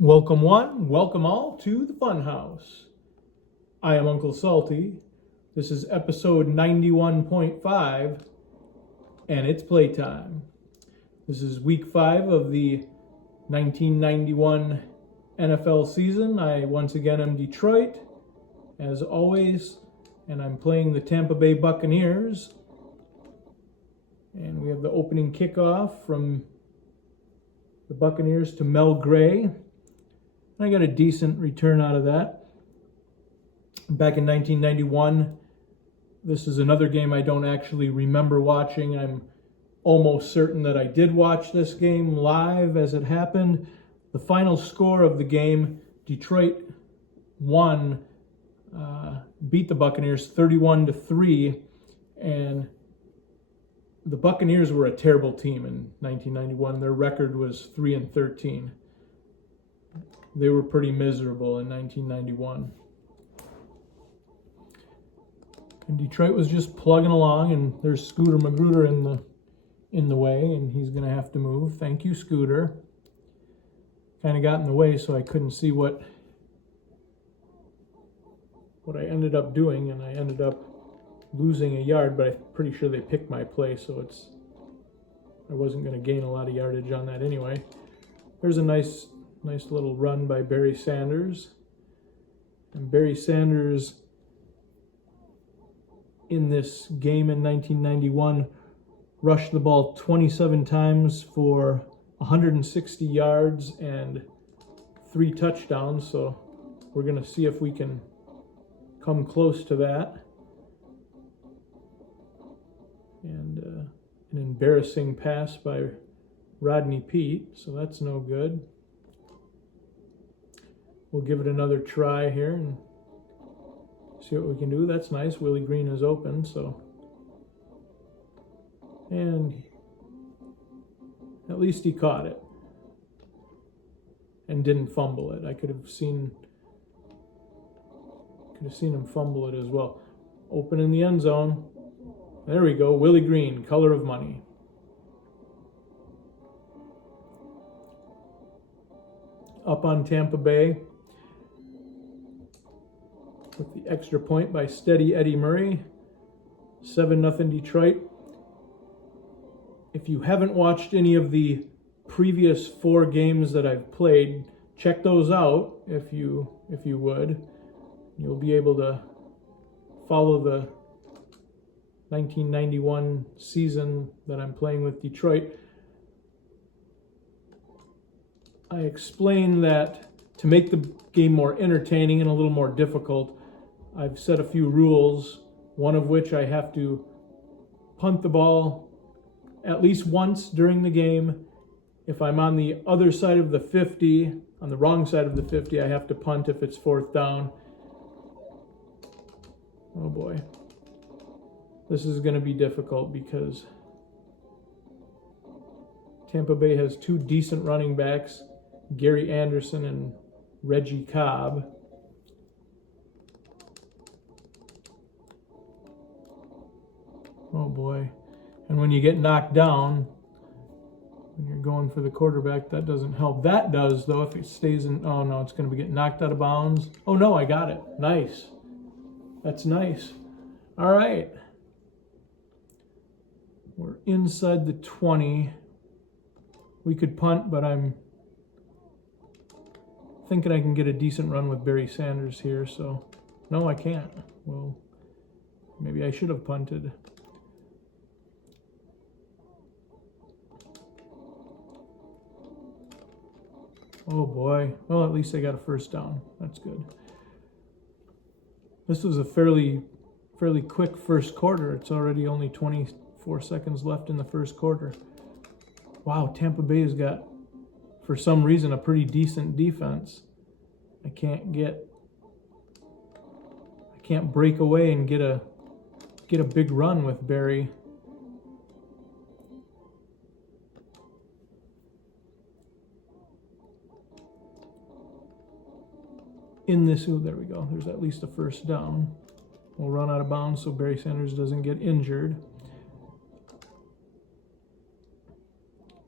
Welcome one, welcome all to the Funhouse. I am Uncle Salty. This is episode 91.5, and it's playtime. This is week 5 of the 1991 NFL season. I once again am Detroit, as always, and I'm playing the Tampa Bay Buccaneers. And we have the opening kickoff from the Buccaneers to Mel Gray. I got a decent return out of that. Back in 1991, this is another game I don't actually remember watching. I'm almost certain that I did watch this game live as it happened. The final score of the game, Detroit won, beat the Buccaneers 31-3, and the Buccaneers were a terrible team in 1991. Their record was 3-13. They were pretty miserable in 1991. And Detroit was just plugging along, and there's Scooter Magruder in the way, and he's going to have to move. Thank you, Scooter. Kind of got in the way, so I couldn't see what I ended up doing, and I ended up losing a yard, but I'm pretty sure they picked my play, so I wasn't going to gain a lot of yardage on that anyway. There's a nice little run by Barry Sanders. And Barry Sanders in this game in 1991 rushed the ball 27 times for 160 yards and 3 touchdowns. So we're going to see if we can come close to that. And an embarrassing pass by Rodney Peete, so that's no good. We'll give it another try here and see what we can do. That's nice. Willie Green is open, so. And at least he caught it and didn't fumble it. I could have seen him fumble it as well. Open in the end zone. There we go. Willie Green, color of money. Up on Tampa Bay with the extra point by steady Eddie Murray. 7-0 Detroit. If you haven't watched any of the previous 4 games that I've played, check those out if you would. You'll be able to follow the 1991 season that I'm playing with Detroit. I explained that to make the game more entertaining and a little more difficult, I've set a few rules, one of which I have to punt the ball at least once during the game. If I'm on the other side of the 50, on the wrong side of the 50, I have to punt if it's 4th down. Oh boy. This is going to be difficult because Tampa Bay has 2 decent running backs, Gary Anderson and Reggie Cobb. Oh boy. And when you get knocked down, when you're going for the quarterback, that doesn't help. That does, though, if it stays in. Oh no, it's going to be getting knocked out of bounds. Oh no, I got it. Nice. That's nice. All right. We're inside the 20. We could punt, but I'm thinking I can get a decent run with Barry Sanders here, so no, I can't. Well, maybe I should have punted. Oh boy. Well, at least I got a 1st down. That's good. This was a fairly quick first quarter. It's already only 24 seconds left in the first quarter. Wow, Tampa Bay has got, for some reason, a pretty decent defense. I can't break away and get a big run with Barry. There we go. There's at least a 1st down. We'll run out of bounds so Barry Sanders doesn't get injured.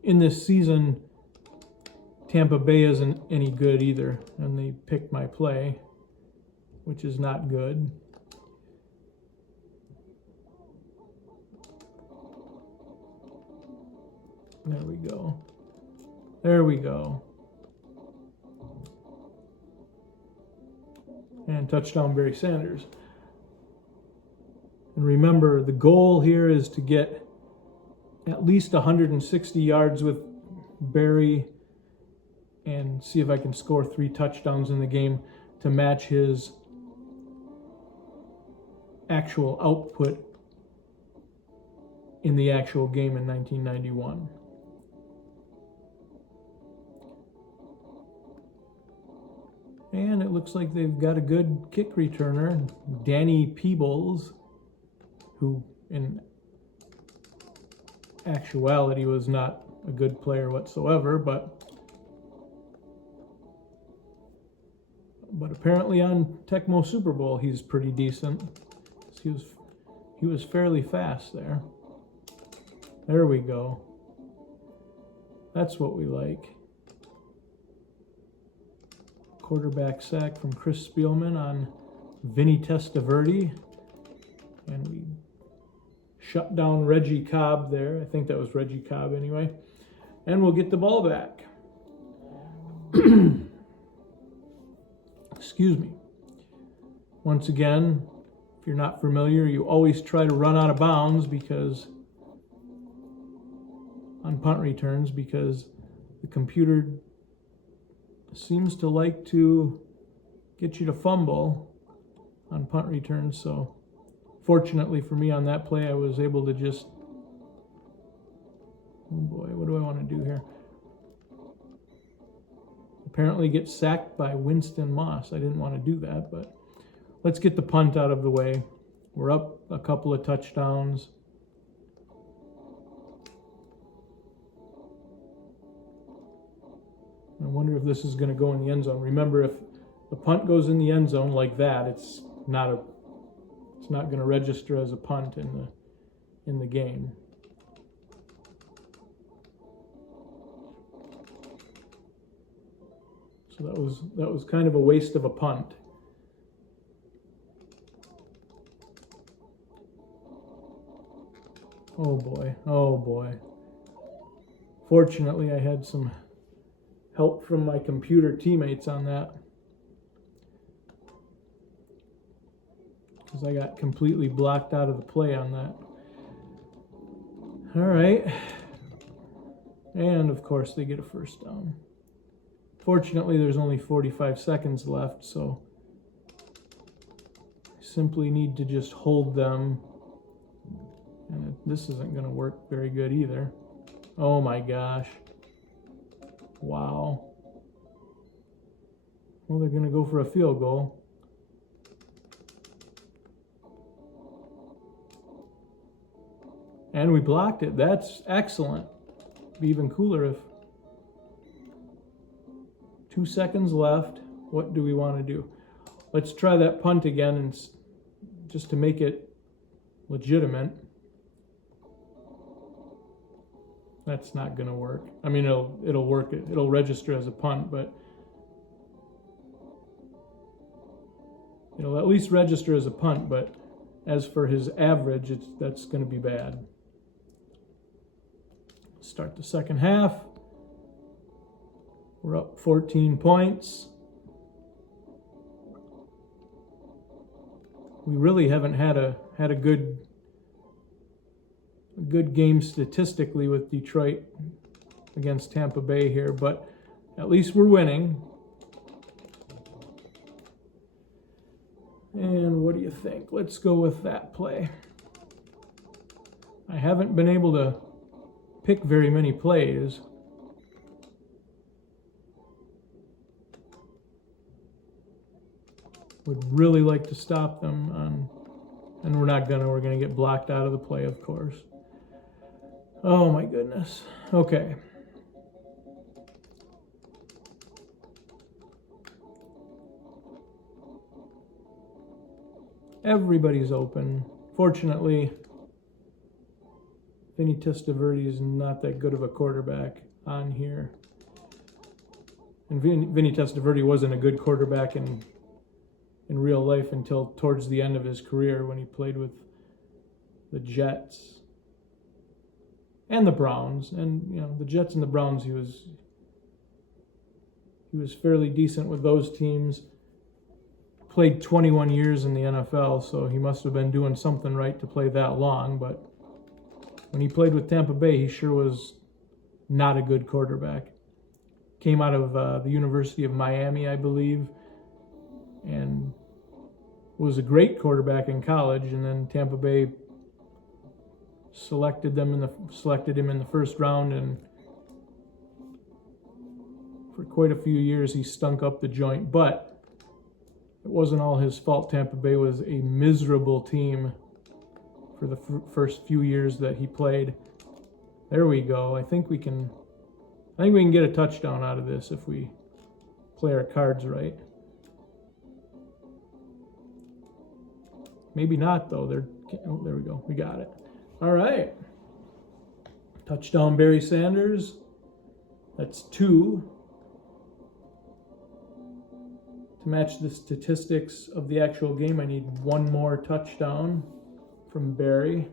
In this season, Tampa Bay isn't any good either, and they picked my play, which is not good. There we go. There we go. And touchdown, Barry Sanders. And remember, the goal here is to get at least 160 yards with Barry and see if I can score 3 touchdowns in the game to match his actual output in the actual game in 1991. And it looks like they've got a good kick returner, Danny Peebles, who in actuality was not a good player whatsoever, but apparently on Tecmo Super Bowl he's pretty decent. He was fairly fast there. There we go. That's what we like. Quarterback sack from Chris Spielman on Vinny Testaverde. And we shut down Reggie Cobb there. I think that was Reggie Cobb anyway. And we'll get the ball back. Excuse me. Once again, if you're not familiar, you always try to run out of bounds on punt returns, because the computer seems to like to get you to fumble on punt returns. So fortunately for me on that play, I was able to just, oh boy, what do I want to do here? Apparently get sacked by Winston Moss. I didn't want to do that, but let's get the punt out of the way. We're up a couple of touchdowns. I wonder if this is going to go in the end zone. Remember, if the punt goes in the end zone like that, it's not going to register as a punt in the game. So that was kind of a waste of a punt. Oh boy. Oh boy. Fortunately, I had some help from my computer teammates on that, because I got completely blocked out of the play on that. All right. And of course they get a first down. Fortunately, there's only 45 seconds left, so I simply need to just hold them. And this isn't going to work very good either. Oh my gosh. Wow. Well, they're going to go for a field goal. And we blocked it. That's excellent. It'd be even cooler if 2 seconds left. What do we want to do? Let's try that punt again, and just to make it legitimate. That's not going to work. I mean, it'll work. It'll register as a punt, but it'll at least register as a punt. But as for his average, that's going to be bad. Start the second half. We're up 14 points. We really haven't had a good game statistically with Detroit against Tampa Bay here, but at least we're winning. And what do you think? Let's go with that play. I haven't been able to pick very many plays. Would really like to stop them and we're not gonna. We're gonna get blocked out of the play, of course. Oh my goodness. Okay. Everybody's open. Fortunately, Vinny Testaverde is not that good of a quarterback on here. And Vinny Testaverde wasn't a good quarterback in real life until towards the end of his career when he played with the Jets and the Browns. And the Jets and the Browns, he was fairly decent with those teams. Played 21 years in the NFL, so he must have been doing something right to play that long. But when he played with Tampa Bay, he sure was not a good quarterback. Came out of the University of Miami, I believe, and was a great quarterback in college. And then Tampa Bay selected him in the first round, and for quite a few years he stunk up the joint. But it wasn't all his fault. Tampa Bay was a miserable team for the first few years that he played. There we go. I think we can get a touchdown out of this if we play our cards right. Maybe not, though. There we go. We got it. All right. Touchdown, Barry Sanders. That's 2. To match the statistics of the actual game, I need 1 more touchdown from Barry.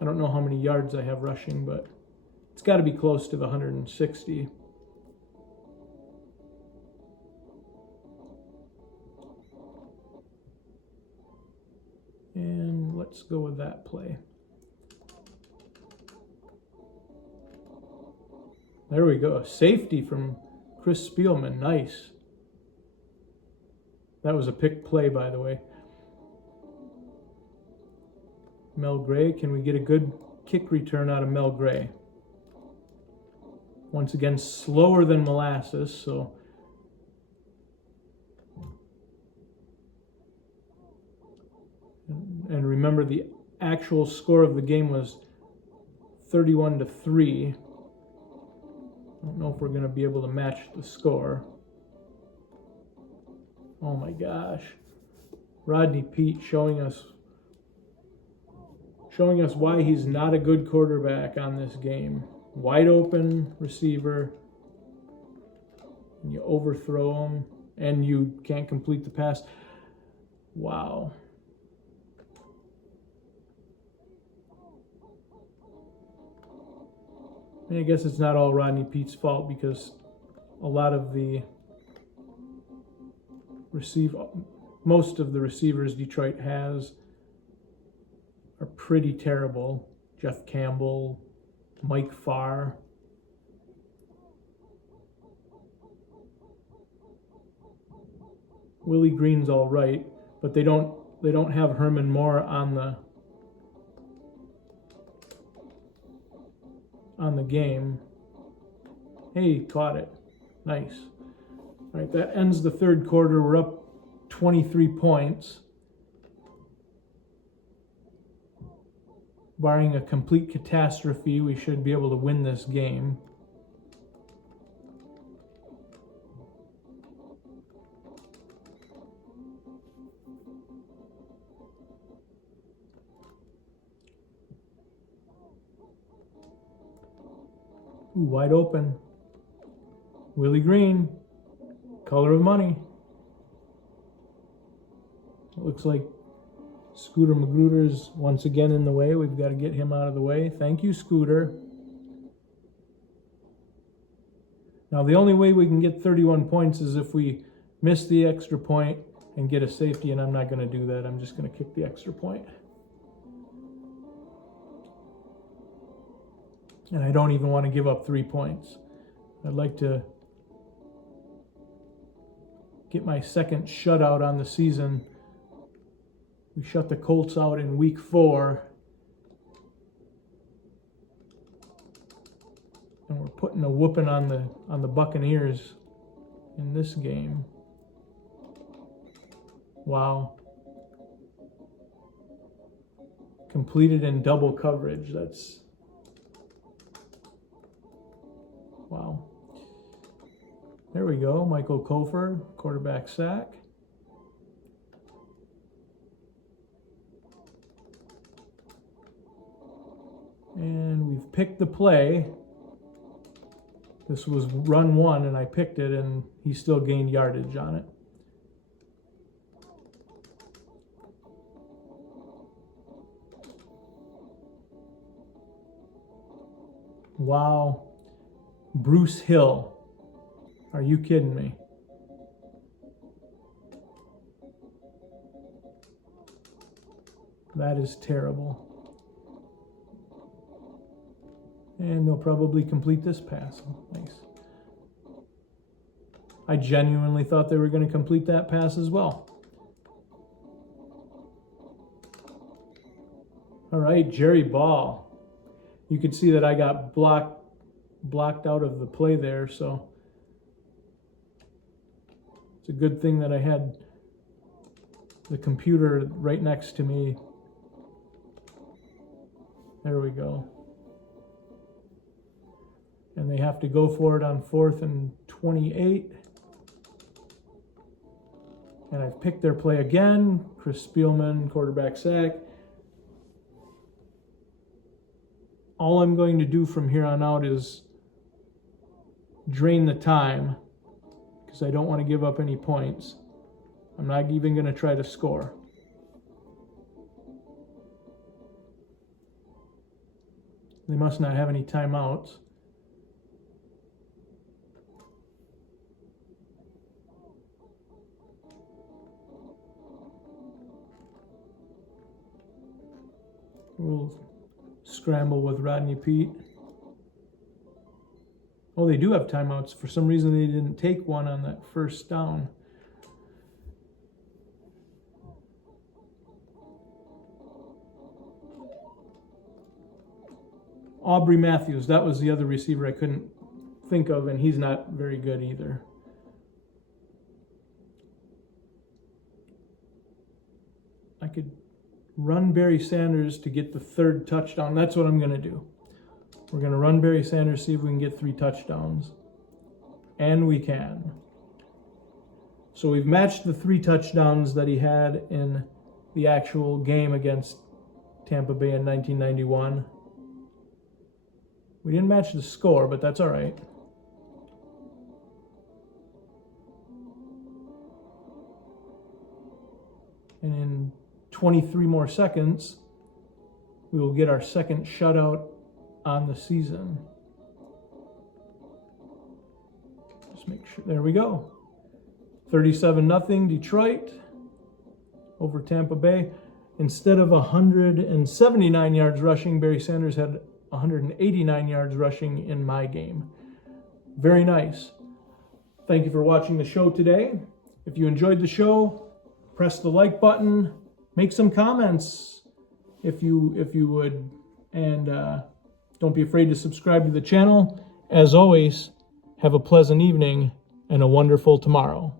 I don't know how many yards I have rushing, but it's got to be close to the 160. And let's go with that play. There we go. Safety from Chris Spielman. Nice. That was a pick play, by the way. Mel Gray. Can we get a good kick return out of Mel Gray? Once again, slower than molasses, so and remember the actual score of the game was 31-3. I don't know if we're going to be able to match the score. Oh my gosh. Rodney Peete showing us why he's not a good quarterback on this game. Wide open receiver, and you overthrow him, and you can't complete the pass. Wow. I guess it's not all Rodney Peete's fault, because a lot of the most of the receivers Detroit has are pretty terrible. Jeff Campbell, Mike Farr. Willie Green's all right, but they don't have Herman Moore on the game. Hey, caught it. Nice. All right, that ends the third quarter. We're up 23 points. Barring a complete catastrophe, we should be able to win this game. Ooh, wide open. Willie Green, color of money. It looks like Scooter Magruder's once again in the way. We've got to get him out of the way. Thank you, Scooter. Now, the only way we can get 31 points is if we miss the extra point and get a safety, and I'm not going to do that. I'm just going to kick the extra point. And I don't even want to give up 3 points. I'd like to get my second shutout on the season. We shut the Colts out in week 4. And we're putting a whooping on the Buccaneers in this game. Wow. Completed in double coverage. That's wow. There we go. Michael Kofer, quarterback sack. And we've picked the play. This was run 1 and I picked it, and he still gained yardage on it. Wow. Bruce Hill. Are you kidding me? That is terrible. And they'll probably complete this pass. Nice. I genuinely thought they were going to complete that pass as well. All right, Jerry Ball. You could see that I got blocked out of the play there, so it's a good thing that I had the computer right next to me. There we go. And they have to go for it on 4th and 28. And I've picked their play again. Chris Spielman, quarterback sack. All I'm going to do from here on out is drain the time, because I don't want to give up any points. I'm not even going to try to score. They must not have any timeouts. We'll scramble with Rodney Pete. Oh, they do have timeouts. For some reason, they didn't take one on that first down. Aubrey Matthews, that was the other receiver I couldn't think of, and he's not very good either. I could run Barry Sanders to get the 3rd touchdown. That's what I'm going to do. We're going to run Barry Sanders, see if we can get 3 touchdowns. And we can. So we've matched the 3 touchdowns that he had in the actual game against Tampa Bay in 1991. We didn't match the score, but that's all right. And in 23 more seconds, we will get our 2nd shutout on the season. Just make sure. There we go. 37-0 Detroit over Tampa Bay. Instead of 179 yards rushing, Barry Sanders had 189 yards rushing in my game. Very nice. Thank you for watching the show today. If you enjoyed the show, press the like button. Make some comments if you would, and don't be afraid to subscribe to the channel. As always, have a pleasant evening and a wonderful tomorrow.